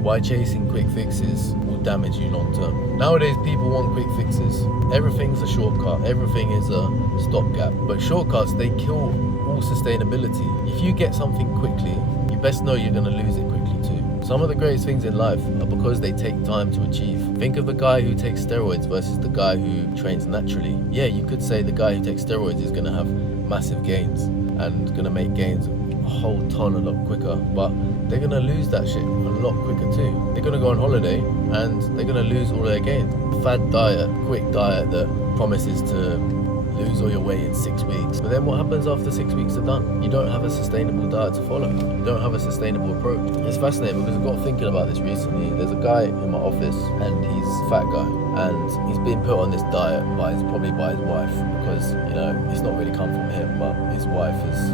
Why chasing quick fixes will damage you long term. Nowadays, people want quick fixes. Everything's a shortcut. Everything is a stopgap. But shortcuts, they kill all sustainability. If you get something quickly, you best know you're going to lose it quickly too. Some of the greatest things in life are because they take time to achieve. Think of the guy who takes steroids versus the guy who trains naturally. Yeah, you could say the guy who takes steroids is going to have massive gains and going to make gains a whole ton a lot quicker, but they're going to lose that shit a lot quicker too. They're going to go on holiday and they're going to lose all their gains. Fad diet, quick diet that promises to lose all your weight in 6 weeks. But then what happens after 6 weeks are done? You don't have a sustainable diet to follow. You don't have a sustainable approach. It's fascinating because I got thinking about this recently. There's a guy in my office and he's a fat guy and he's been put on this diet probably by his wife because, you know, it's not really come from him, but his wife is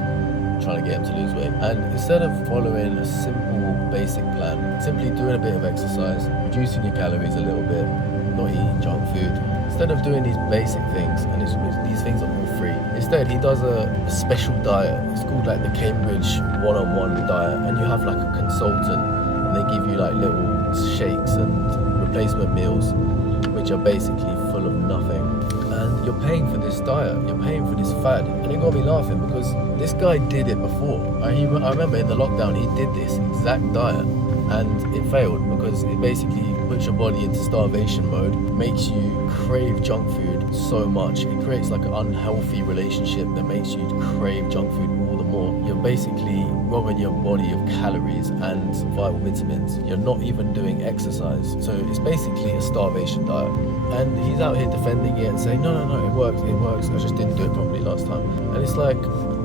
trying to get him to lose weight. And instead of following a simple basic plan, simply doing a bit of exercise, reducing your calories a little bit, not eating junk food, instead of doing these basic things, and these things are all free, instead he does a special diet. It's called like the Cambridge one-on-one diet, and you have like a consultant and they give you like little shakes and replacement meals which are basically full of nothing. And you're paying for this diet, you're paying for this fad. And it got me laughing because this guy did it before. I remember in the lockdown he did this exact diet and it failed because it basically puts your body into starvation mode, makes you crave junk food so much. It creates like an unhealthy relationship that makes you crave junk food all the more. You're basically robbing your body of calories and vital vitamins. You're not even doing exercise. So it's basically a starvation diet. And he's out here defending it and saying, no, it works. I just didn't do it properly last time. And it's like,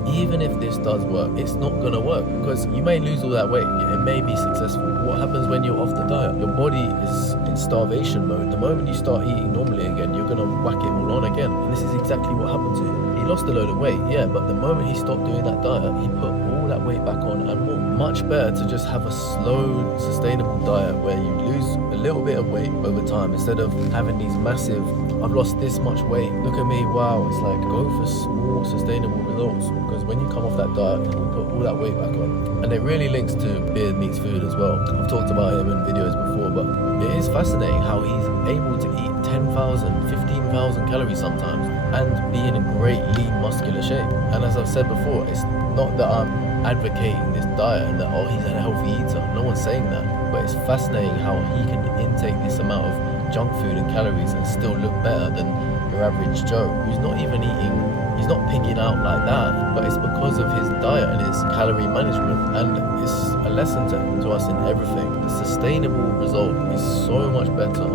even if this does work, it's not gonna work because you may lose all that weight. It may be successful. What happens when you're off the diet? Your body is in starvation mode. The moment you start eating normally again, you're gonna whack it all on again. And this is exactly what happened to him. He lost a load of weight, yeah, but the moment he stopped doing that diet, he put all that weight back on and more. Much better to just have a slow, sustainable diet where you lose a little bit of weight over time instead of having these massive, I've lost this much weight, look at me, wow. It's like, go for small, sustainable results, because when you come off that diet, you put all that weight back on. And it really links to Beard Meets Food as well. I've talked about him in videos before, but it is fascinating how he's able to eat 10,000, 15,000 calories sometimes and be in a great lean muscular shape. And as I've said before, it's not that I'm advocating this diet and that, oh, he's a healthy eater. No one's saying that, but it's fascinating how he can intake this amount of junk food and calories and still look better than your average Joe who's not even eating, he's not pigging out like that, but it's because of his diet and his calorie management. And it's a lesson to us in everything. The sustainable result is so much better.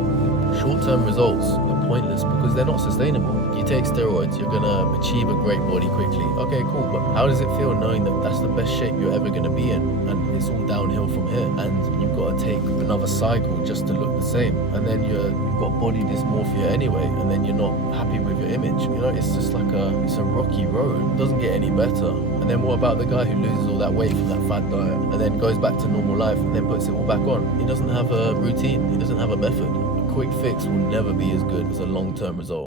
Short-term results are pointless because they're not sustainable. You take steroids, you're gonna achieve a great body quickly. Okay, cool, but how does it feel knowing that that's the best shape you're ever gonna be in and it's all downhill from here, and you've got to take another cycle just to look the same, and then you've got body dysmorphia anyway, and then you're not happy with your image. You know, it's just like it's a rocky road. It doesn't get any better. And then what about the guy who loses all that weight from that fad diet and then goes back to normal life and then puts it all back on? He doesn't have a routine, he doesn't have a method. A quick fix will never be as good as a long-term result.